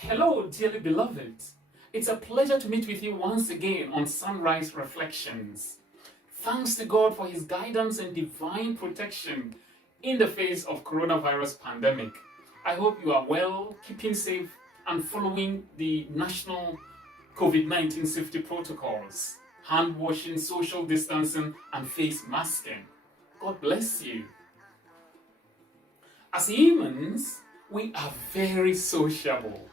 Hello, dearly beloved. It's a pleasure to meet with you once again on Sunrise Reflections. Thanks to God for His guidance and divine protection in the face of coronavirus pandemic. I hope you are well, keeping safe, and following the national COVID-19 safety protocols, hand washing, social distancing, and face masking. God bless you. As humans, we are very sociable.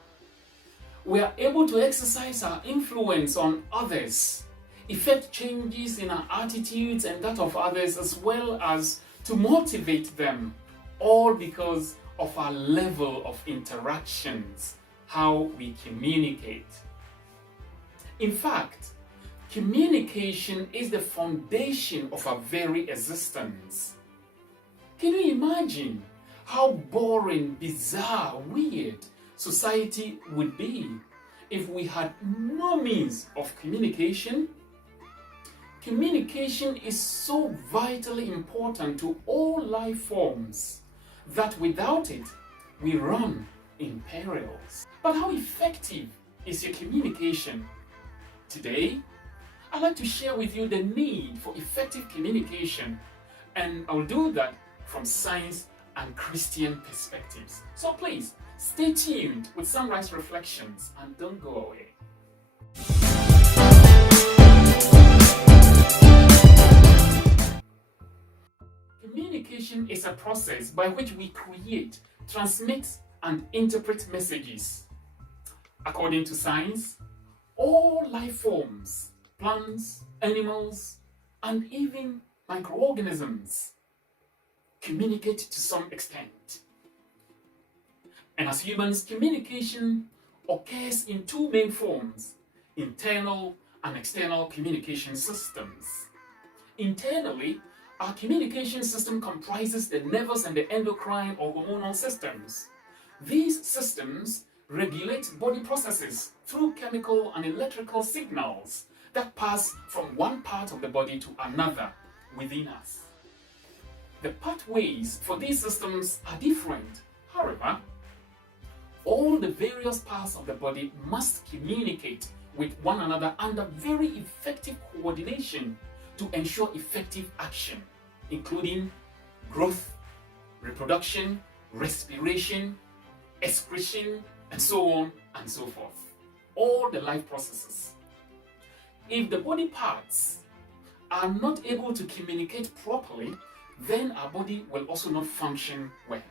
We are able to exercise our influence on others, effect changes in our attitudes and that of others, as well as to motivate them, all because of our level of interactions, how we communicate. In fact, communication is the foundation of our very existence. Can you imagine how boring, bizarre, weird society would be if we had no means of communication? Communication is so vitally important to all life forms that without it, we run in perils. But how effective is your communication? Today, I'd like to share with you the need for effective communication, and I'll do that from science and Christian perspectives. So please, stay tuned with Sunrise Reflections and don't go away. Communication is a process by which we create, transmit, and interpret messages. According to science, all life forms, plants, animals, and even microorganisms communicate to some extent. And as humans, communication occurs in two main forms: internal and external communication systems. Internally, our communication system comprises the nervous and the endocrine or hormonal systems. These systems regulate body processes through chemical and electrical signals that pass from one part of the body to another within us. The pathways for these systems are different. However, all the various parts of the body must communicate with one another under very effective coordination to ensure effective action, including growth, reproduction, respiration, excretion, and so on and so forth. All the life processes. If the body parts are not able to communicate properly, then our body will also not function well.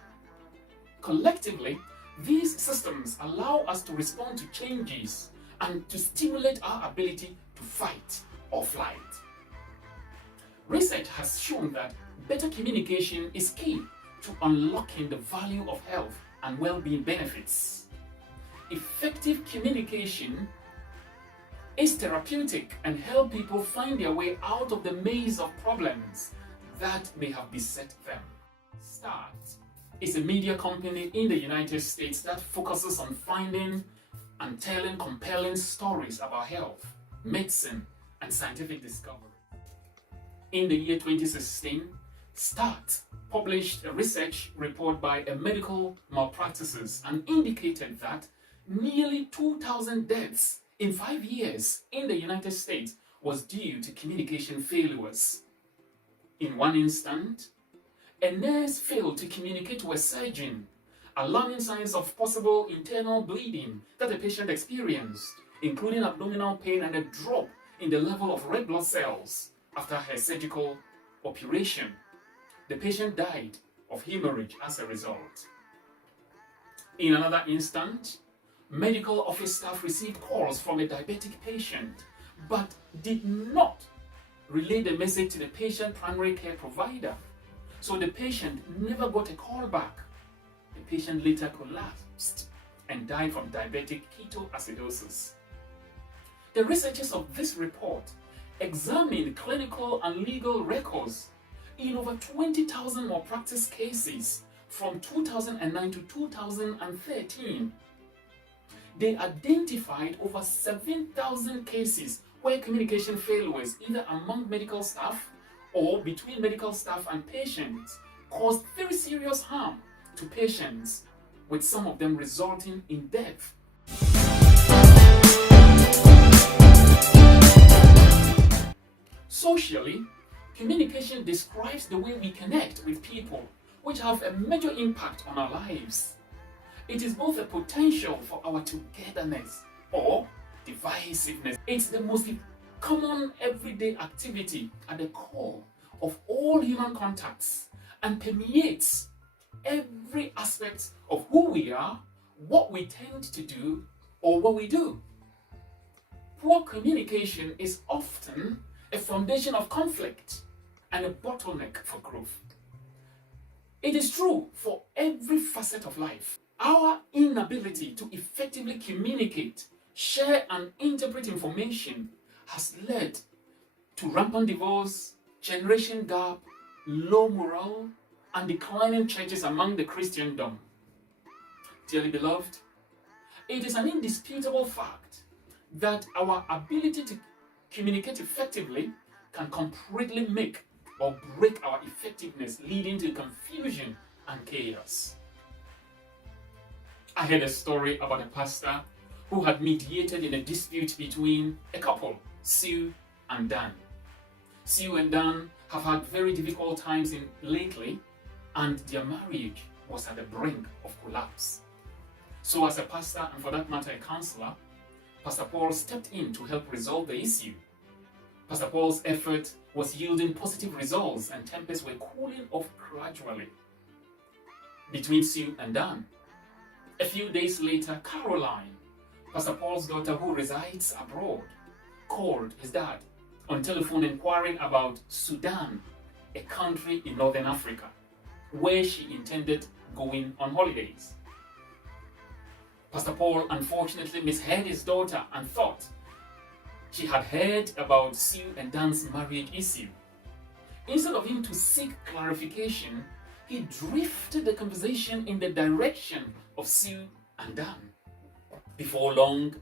Collectively, these systems allow us to respond to changes and to stimulate our ability to fight or flight. Research has shown that better communication is key to unlocking the value of health and well-being benefits. Effective communication is therapeutic and help people find their way out of the maze of problems that may have beset them. Start is a media company in the United States that focuses on finding and telling compelling stories about health, medicine, and scientific discovery. In the year 2016, Start published a research report by a medical malpractices and indicated that nearly 2,000 deaths in 5 years in the United States was due to communication failures. In one instance, a nurse failed to communicate to a surgeon, alarming signs of possible internal bleeding that the patient experienced, including abdominal pain and a drop in the level of red blood cells after her surgical operation. The patient died of hemorrhage as a result. In another instance, medical office staff received calls from a diabetic patient but did not relay the message to the patient primary care provider. So the patient never got a call back. The patient later collapsed and died from diabetic ketoacidosis. The researchers of this report examined clinical and legal records in over 20,000 malpractice cases from 2009 to 2013. They identified over 7,000 cases where communication failures, either among medical staff or between medical staff and patients, caused very serious harm to patients, with some of them resulting in death. Socially, communication describes the way we connect with people, which have a major impact on our lives. It is both a potential for our togetherness or divisiveness. It's the most common everyday activity at the core of all human contacts and permeates every aspect of who we are, what we tend to do, or what we do. Poor communication is often a foundation of conflict and a bottleneck for growth. It is true for every facet of life. Our inability to effectively communicate, share, and interpret information has led to rampant divorce, generation gap, low morale, and declining churches among the Christendom. Dearly beloved, it is an indisputable fact that our ability to communicate effectively can completely make or break our effectiveness, leading to confusion and chaos. I heard a story about a pastor who had mediated in a dispute between a couple, Sue and Dan. Sue and Dan have had very difficult times lately, and their marriage was at the brink of collapse. So as a pastor, and for that matter a counselor, Pastor Paul stepped in to help resolve the issue. Pastor Paul's effort was yielding positive results, and tempers were cooling off gradually between Sue and Dan. A few days later, Caroline, Pastor Paul's daughter who resides abroad, called his dad on telephone inquiring about Sudan, a country in northern Africa, where she intended going on holidays. Pastor Paul unfortunately misheard his daughter and thought she had heard about Sue and Dan's marriage issue. Instead of him to seek clarification, he drifted the conversation in the direction of Sue and Dan. Before long,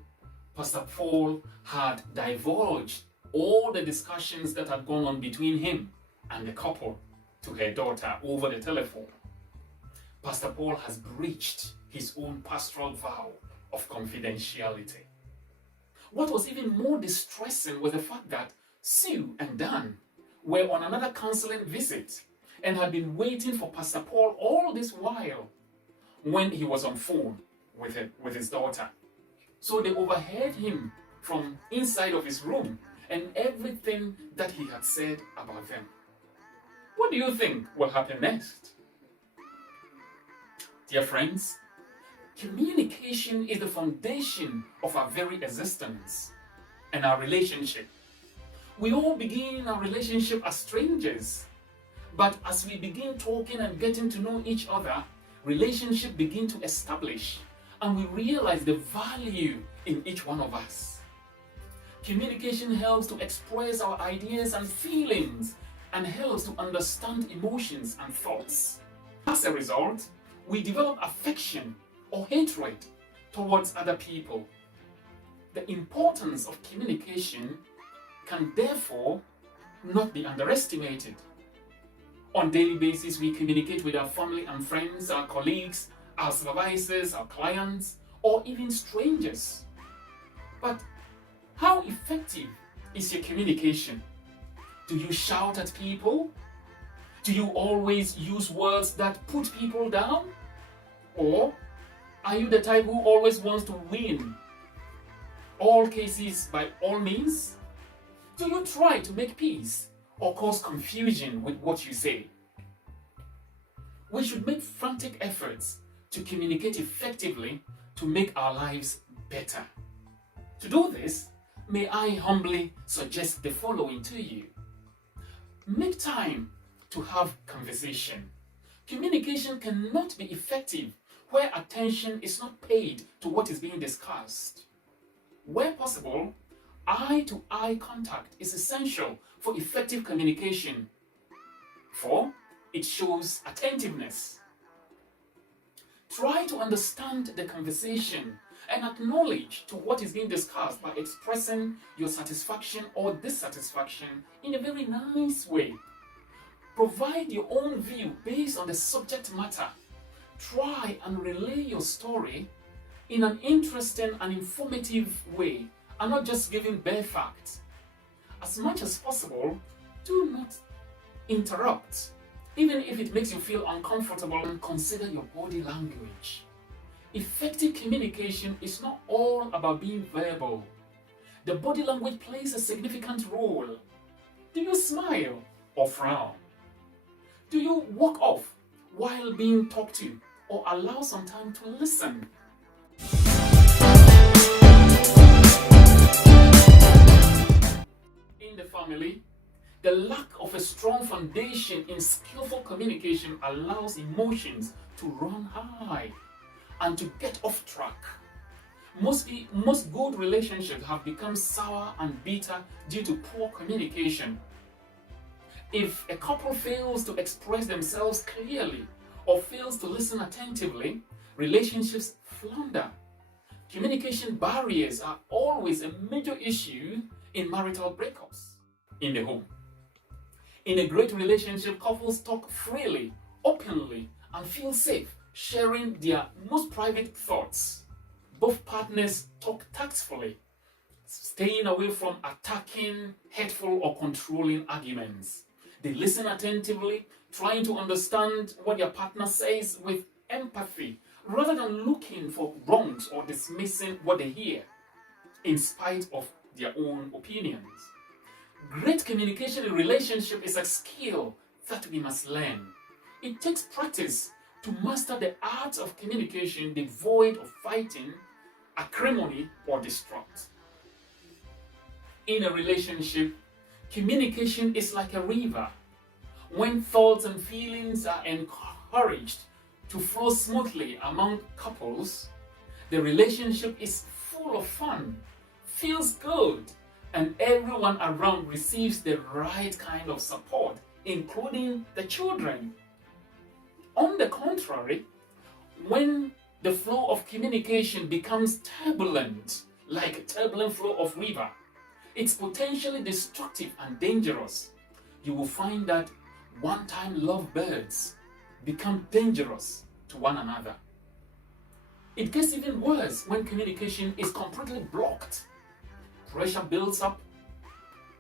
Pastor Paul had divulged all the discussions that had gone on between him and the couple to her daughter over the telephone. Pastor Paul has breached his own pastoral vow of confidentiality. What was even more distressing was the fact that Sue and Dan were on another counseling visit and had been waiting for Pastor Paul all this while when he was on phone with his daughter. So they overheard him from inside of his room and everything that he had said about them. What do you think will happen next? Dear friends, communication is the foundation of our very existence and our relationship. We all begin our relationship as strangers, but as we begin talking and getting to know each other, relationships begin to establish and we realize the value in each one of us. Communication helps to express our ideas and feelings and helps to understand emotions and thoughts. As a result, we develop affection or hatred towards other people. The importance of communication can therefore not be underestimated. On a daily basis, we communicate with our family and friends, our colleagues, our supervisors, our clients, or even strangers. But how effective is your communication? Do you shout at people? Do you always use words that put people down? Or are you the type who always wants to win all cases by all means? Do you try to make peace or cause confusion with what you say? We should make frantic efforts to communicate effectively to make our lives better. To do this, may I humbly suggest the following to you. Make time to have conversation. Communication cannot be effective where attention is not paid to what is being discussed. Where possible, eye-to-eye contact is essential for effective communication, for it shows attentiveness. Try to understand the conversation and acknowledge to what is being discussed by expressing your satisfaction or dissatisfaction in a very nice way. Provide your own view based on the subject matter. Try and relay your story in an interesting and informative way and not just giving bare facts. As much as possible, do not interrupt, even if it makes you feel uncomfortable, and consider your body language. Effective communication is not all about being verbal. The body language plays a significant role. Do you smile or frown? Do you walk off while being talked to, or allow some time to listen? In the family, the lack of a strong foundation in skillful communication allows emotions to run high and to get off track. Most good relationships have become sour and bitter due to poor communication. If a couple fails to express themselves clearly or fails to listen attentively, relationships flounder. Communication barriers are always a major issue in marital breakups. In the home, in a great relationship, couples talk freely, openly, and feel safe, sharing their most private thoughts. Both partners talk tactfully, staying away from attacking, hurtful, or controlling arguments. They listen attentively, trying to understand what their partner says with empathy, rather than looking for wrongs or dismissing what they hear, in spite of their own opinions. Great communication in relationship is a skill that we must learn. It takes practice to master the art of communication devoid of fighting, acrimony, or distrust. In a relationship, communication is like a river. When thoughts and feelings are encouraged to flow smoothly among couples, the relationship is full of fun, feels good, and everyone around receives the right kind of support, including the children. On the contrary, when the flow of communication becomes turbulent, like a turbulent flow of river, it's potentially destructive and dangerous. You will find that one-time lovebirds become dangerous to one another. It gets even worse when communication is completely blocked. Pressure builds up,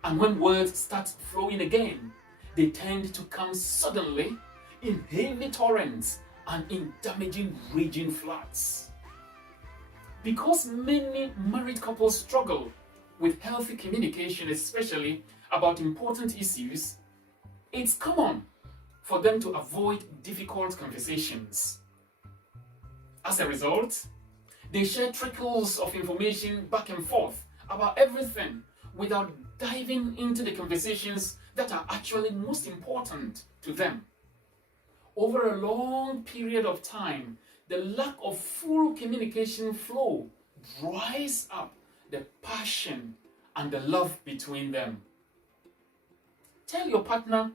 and when words start flowing again, they tend to come suddenly in heavy torrents and in damaging raging floods. Because many married couples struggle with healthy communication, especially about important issues, it's common for them to avoid difficult conversations. As a result, they share trickles of information back and forth about everything without diving into the conversations that are actually most important to them. Over a long period of time, the lack of full communication flow dries up the passion and the love between them. Tell your partner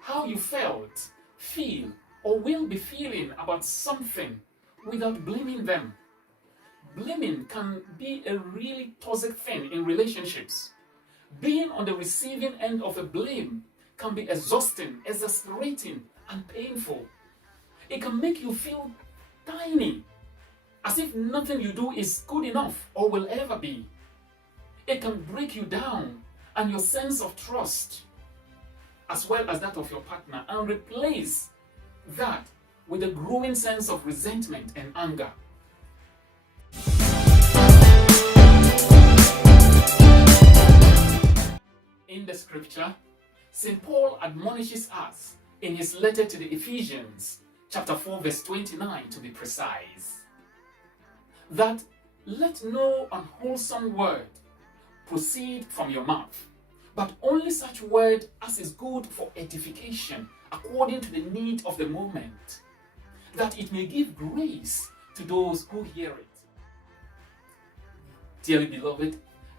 how you felt, feel, or will be feeling about something without blaming them. Blaming can be a really toxic thing in relationships. Being on the receiving end of a blame can be exhausting, exasperating, and painful. It can make you feel tiny, as if nothing you do is good enough or will ever be. It can break you down and your sense of trust, as well as that of your partner, and replace that with a growing sense of resentment and anger. In the scripture, St. Paul admonishes us in his letter to the Ephesians, chapter 4, verse 29 to be precise, that let no unwholesome word proceed from your mouth, but only such word as is good for edification according to the need of the moment, that it may give grace to those who hear it. Dearly beloved,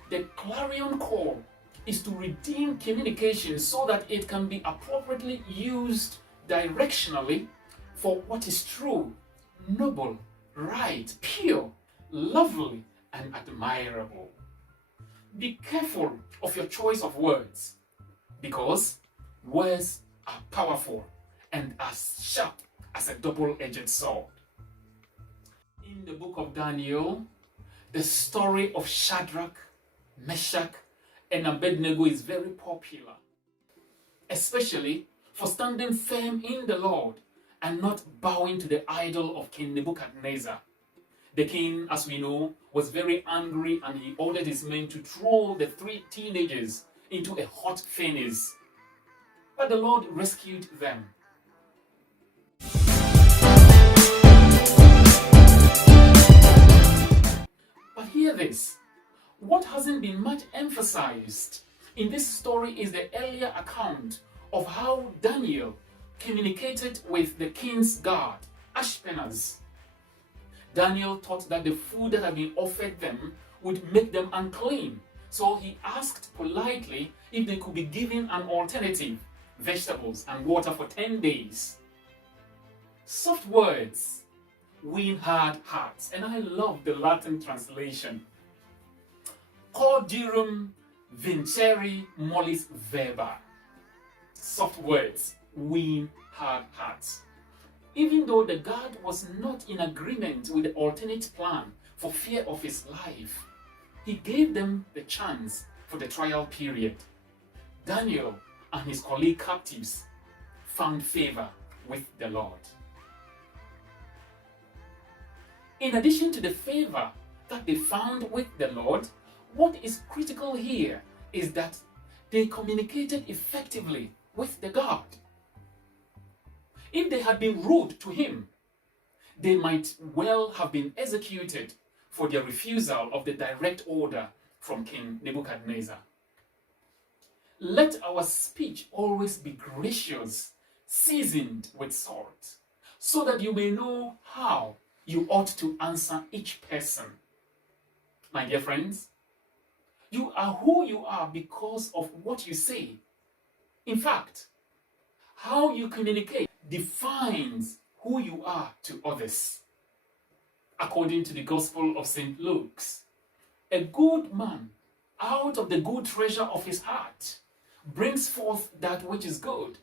the clarion call is to redeem communication so that it can be appropriately used directionally for what is true, noble, right, pure, lovely, and admirable. Be careful of your choice of words, because words are powerful and as sharp as a double-edged sword. In the book of Daniel, the story of Shadrach, Meshach, and Abednego is very popular, especially for standing firm in the Lord and not bowing to the idol of King Nebuchadnezzar. The king, as we know, was very angry and he ordered his men to throw the three teenagers into a hot furnace. But the Lord rescued them. But hear this, what hasn't been much emphasized in this story is the earlier account of how Daniel communicated with the king's guard, Ashpenaz. Daniel thought that the food that had been offered them would make them unclean. So he asked politely if they could be given an alternative, vegetables and water for 10 days. Soft words win hard hearts. And I love the Latin translation. Cordium vincere mollis verba. Soft words win hard hearts. Even though the guard was not in agreement with the alternate plan for fear of his life, he gave them the chance for the trial period. Daniel and his colleague captives found favor with the Lord. In addition to the favor that they found with the Lord, what is critical here is that they communicated effectively with the guard. If they had been rude to him, they might well have been executed for their refusal of the direct order from King Nebuchadnezzar. Let our speech always be gracious, seasoned with salt, so that you may know how you ought to answer each person. My dear friends, you are who you are because of what you say. In fact, how you communicate defines who you are to others. According to the Gospel of St. Luke, a good man out of the good treasure of his heart brings forth that which is good.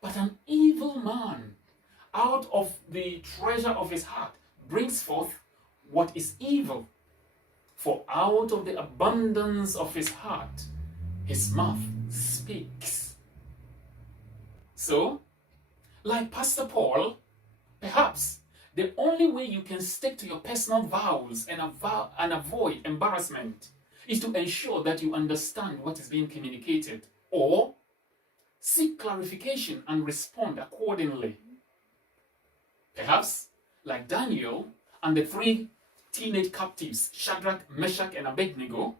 But an evil man out of the treasure of his heart brings forth what is evil. For out of the abundance of his heart, his mouth speaks. So, like Pastor Paul, perhaps the only way you can stick to your personal vows and avoid embarrassment is to ensure that you understand what is being communicated, or seek clarification and respond accordingly. Perhaps, like Daniel and the three teenage captives, Shadrach, Meshach, and Abednego,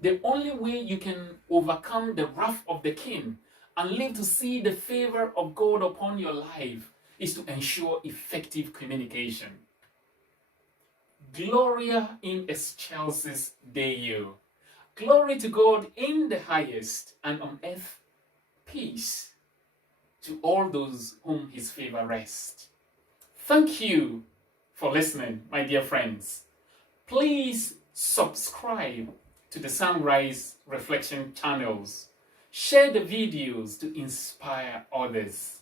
the only way you can overcome the wrath of the king and live to see the favor of God upon your life is to ensure effective communication. Gloria in excelsis Deo. Glory to God in the highest, and on earth peace to all those whom his favor rests. Thank you for listening, my dear friends. Please subscribe to the Sunrise Reflection channels. Share the videos to inspire others.